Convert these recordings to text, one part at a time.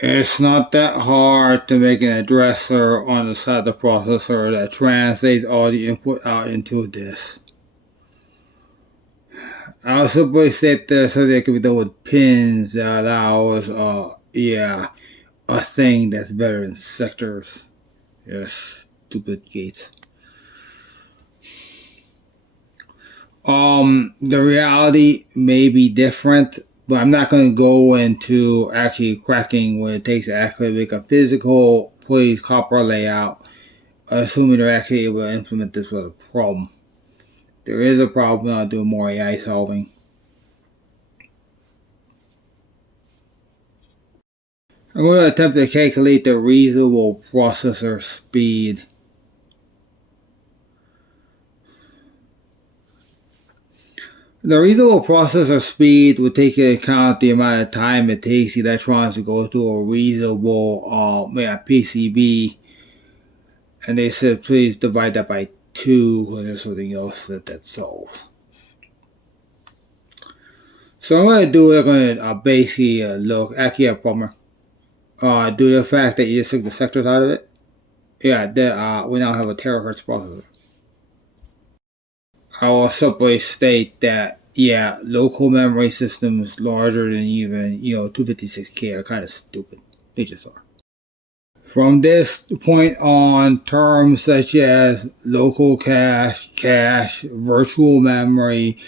It's not that hard to make an addresser on the side of the processor that translates all the input out into a disk. I'll simply set this so they can be done with pins that allows, a thing that's better than sectors. Yes, stupid gates. The reality may be different, but I'm not going to go into actually cracking what it takes to actually make a physical police copper layout, assuming they're actually able to implement this with a problem. There is a problem, I'll do more AI solving. I'm going to attempt to calculate the reasonable processor speed. The reasonable processor speed would take into account the amount of time it takes electrons to go through a reasonable PCB. And they said please divide that by 2, and there's something else that solves. So I'm going to do, I'm going to basically look, actually a plumber. Due to the fact that you just took the sectors out of it, we now have a terahertz processor. I will simply state that, local memory systems larger than even, 256K are kind of stupid. They just are. From this point on, terms such as local cache, virtual memory,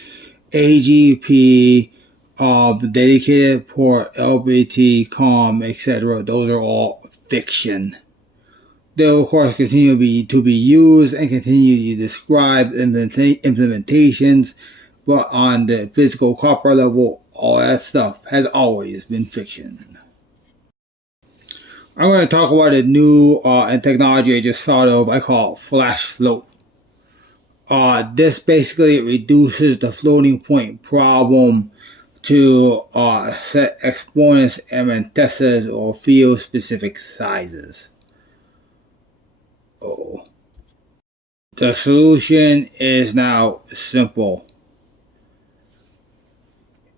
AGP, dedicated port, LBT, COM, etc., those are all fiction. They'll, of course, continue to be used and continue to describe implementations, but on the physical copper level, all that stuff has always been fiction. I'm going to talk about a new technology I just thought of. I call it flash float. This basically reduces the floating point problem to set exponents and mantissas or field-specific sizes. The solution is now simple.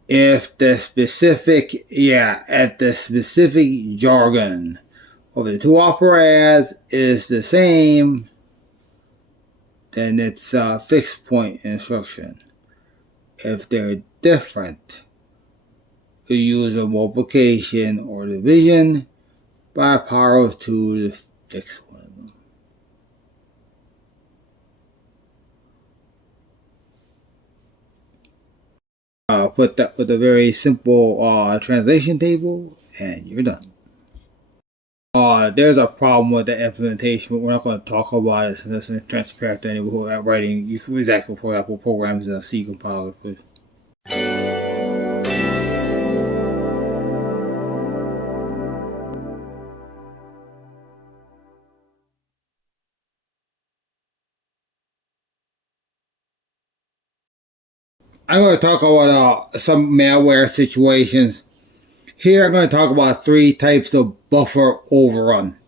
If the specific jargon of the two operands is the same, then it's a fixed point instruction. If they're different, you use a multiplication or division by power of 2 to fix one of them. Put that with a very simple translation table, and you're done. There's a problem with the implementation, but we're not going to talk about it since it's transparent to anyone who are writing exactly, for example, programs in a C compiler, please. I'm going to talk about some malware situations. Here I'm going to talk about 3 types of buffer overrun.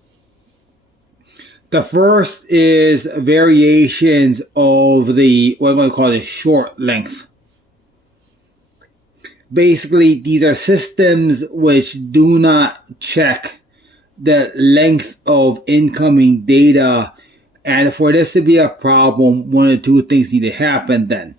The first is variations of the, what I'm going to call the short length. Basically, these are systems which do not check the length of incoming data. And for this to be a problem, one of 2 things need to happen then.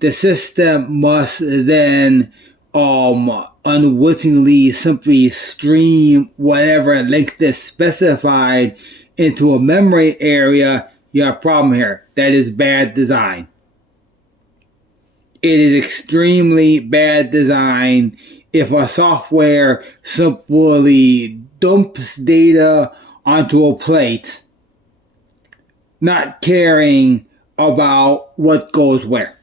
The system must then unwittingly simply stream whatever length is specified into a memory area. You have a problem here. That is bad design. It is extremely bad design if a software simply dumps data onto a plate, not caring about what goes where.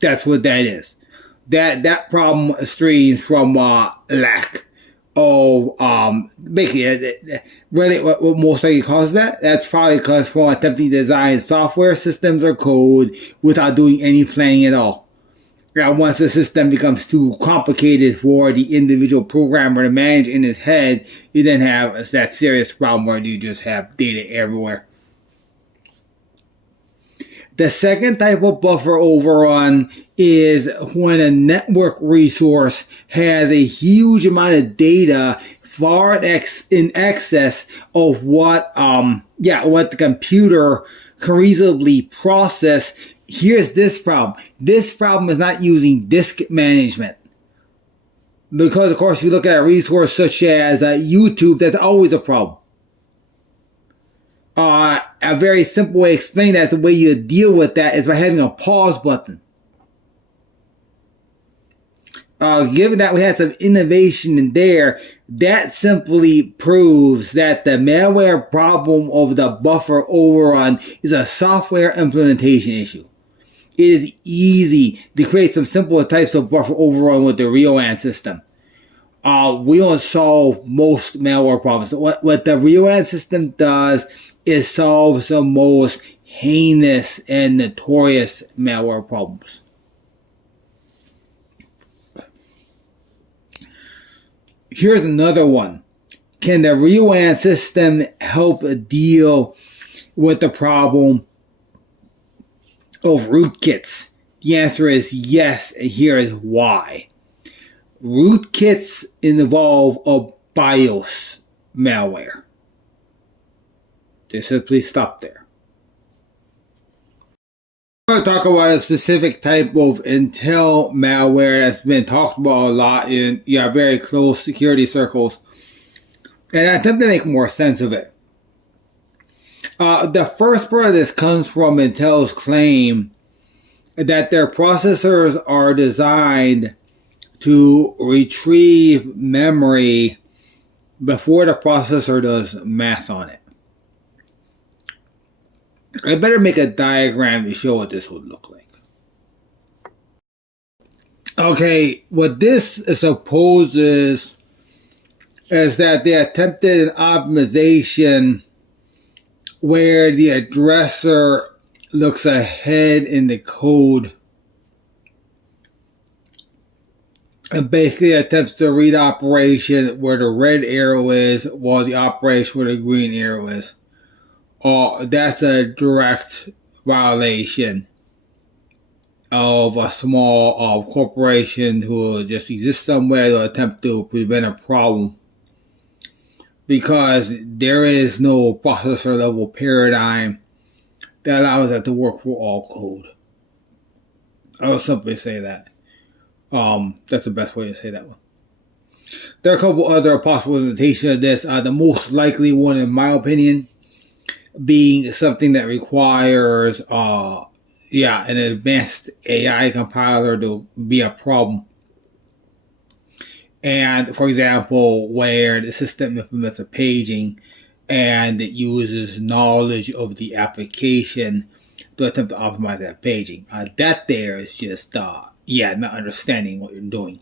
That's what that is. That problem streams from lack of basically really what most likely causes that. That's probably because from attempting to design software systems or code without doing any planning at all. Now, once the system becomes too complicated for the individual programmer to manage in his head, you then have that serious problem where you just have data everywhere. The second type of buffer overrun is when a network resource has a huge amount of data far in excess of what what the computer can reasonably process. Here's this problem. This problem is not using disk management. Because, of course, if you look at a resource such as YouTube, that's always a problem. A very simple way to explain that, the way you deal with that, is by having a pause button. Given that we had some innovation in there, that simply proves that the malware problem of the buffer overrun is a software implementation issue. It is easy to create some simple types of buffer overrun with the RYOKO system. We don't solve most malware problems. What the RYOKO system does is solve the most heinous and notorious malware problems. Here's another one. Can the RYOKO system help deal with the problem of rootkits? The answer is yes, and here is why. Rootkits involve a BIOS malware. Just simply stop there. I'm going to talk about a specific type of Intel malware that's been talked about a lot in very close security circles, and I attempt to make more sense of it. The first part of this comes from Intel's claim that their processors are designed to retrieve memory before the processor does math on it. I better make a diagram to show what this would look like. Okay, what this supposes is that they attempted an optimization where the addressor looks ahead in the code and basically attempts to read operation where the red arrow is while the operation where the green arrow is. That's a direct violation of a small corporation who just exists somewhere to attempt to prevent a problem, because there is no processor level paradigm that allows that to work for all code. I will simply say that. That's the best way to say that one. There are a couple other possible implementations of this. The most likely one, in my opinion, being something that requires an advanced AI compiler to be a problem. And for example, where the system implements a paging and it uses knowledge of the application to attempt to optimize that paging. That there is just not understanding what you're doing.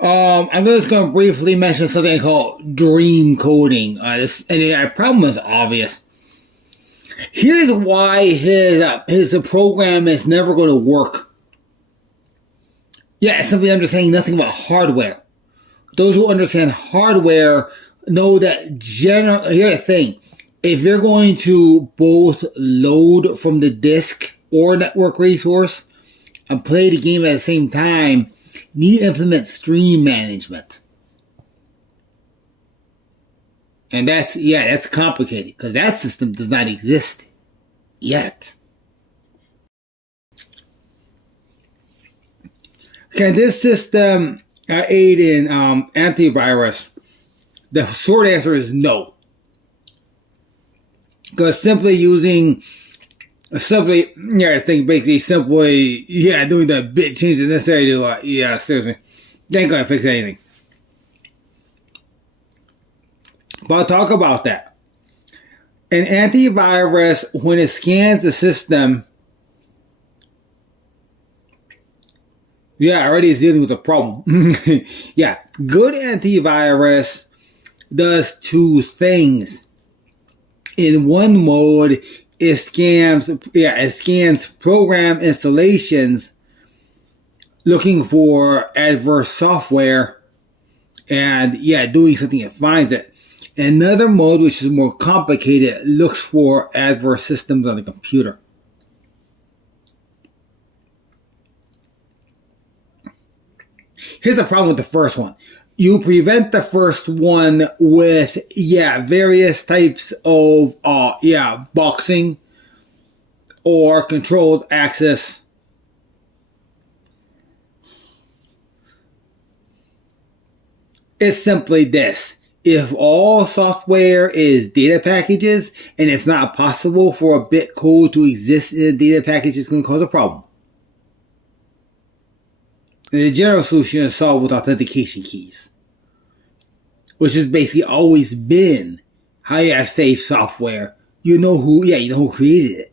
I'm just going to briefly mention something called dream coding. And the problem is obvious. Here's why his program is never going to work. It's simply understanding nothing about hardware. Those who understand hardware know that here's the thing. If you're going to both load from the disk or network resource and play the game at the same time, you need to implement stream management. And that's complicated because that system does not exist yet. Can this system aid in antivirus? The short answer is no. Because doing the bit changes necessary to, seriously, they ain't gonna fix anything. But I'll talk about that. An antivirus, when it scans the system, already is dealing with a problem. Good antivirus does two things. In one mode, it scans program installations looking for adverse software and doing something, it finds it. Another mode, which is more complicated, looks for adverse systems on the computer. Here's the problem with the first one. you prevent the first one with, various types of, boxing or controlled access. It's simply this. If all software is data packages and it's not possible for a bit code to exist in a data package, it's going to cause a problem. And the general solution is solved with authentication keys, which has basically always been how you have safe software. You know who created it.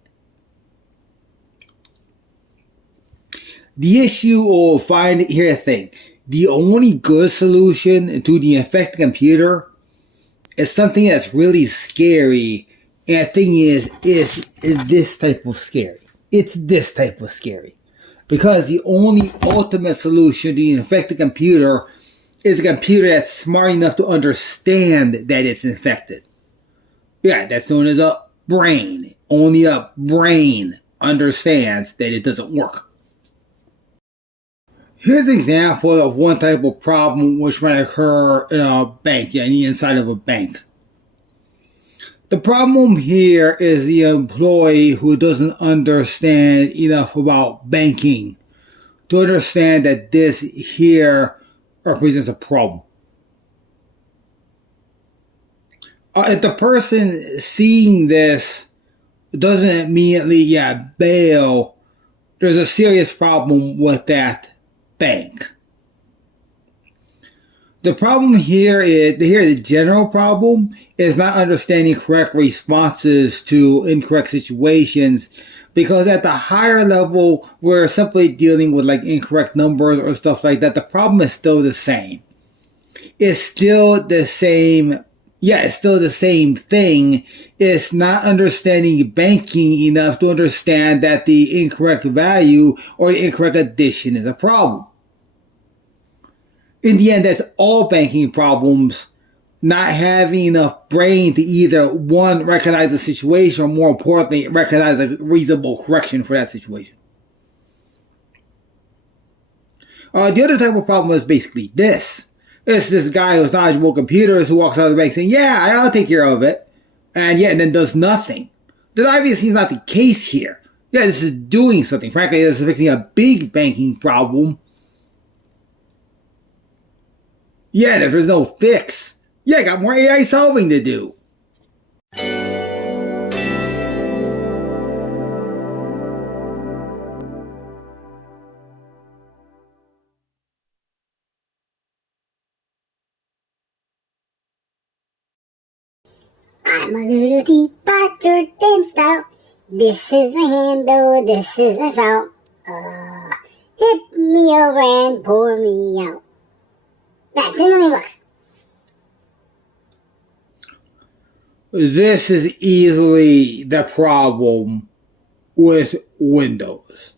The issue of here's the thing. The only good solution to the infected computer is something that's really scary. And the thing is this type of scary. It's this type of scary. Because the only ultimate solution to the infected computer is a computer that's smart enough to understand that it's infected. Yeah, that's known as a brain. Only a brain understands that it doesn't work. Here's an example of one type of problem which might occur in a bank, inside of a bank. The problem here is the employee who doesn't understand enough about banking to understand that this here represents a problem. If the person seeing this doesn't immediately bail, there's a serious problem with that bank. The problem here is the general problem is not understanding correct responses to incorrect situations, because at the higher level we're simply dealing with like incorrect numbers or stuff like that. The problem is still the same. It's still the same. It's still the same thing. It's not understanding banking enough to understand that the incorrect value or the incorrect addition is a problem. In the end, that's all banking problems, not having enough brain to either, one, recognize the situation, or more importantly, recognize a reasonable correction for that situation. The other type of problem is basically this. It's this guy who's knowledgeable computers who walks out of the bank saying, I'll take care of it, and then does nothing. That obviously is not the case here. This is doing something. Frankly, this is fixing a big banking problem. And if there's no fix, I got more AI solving to do. I'm a little teapot, Jordan style. This is my handle, this is my salt. Hit me over and pour me out. That's $10 million. This is easily the problem with Windows.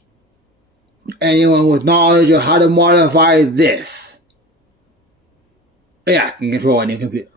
Anyone with knowledge of how to modify this, can control any computer.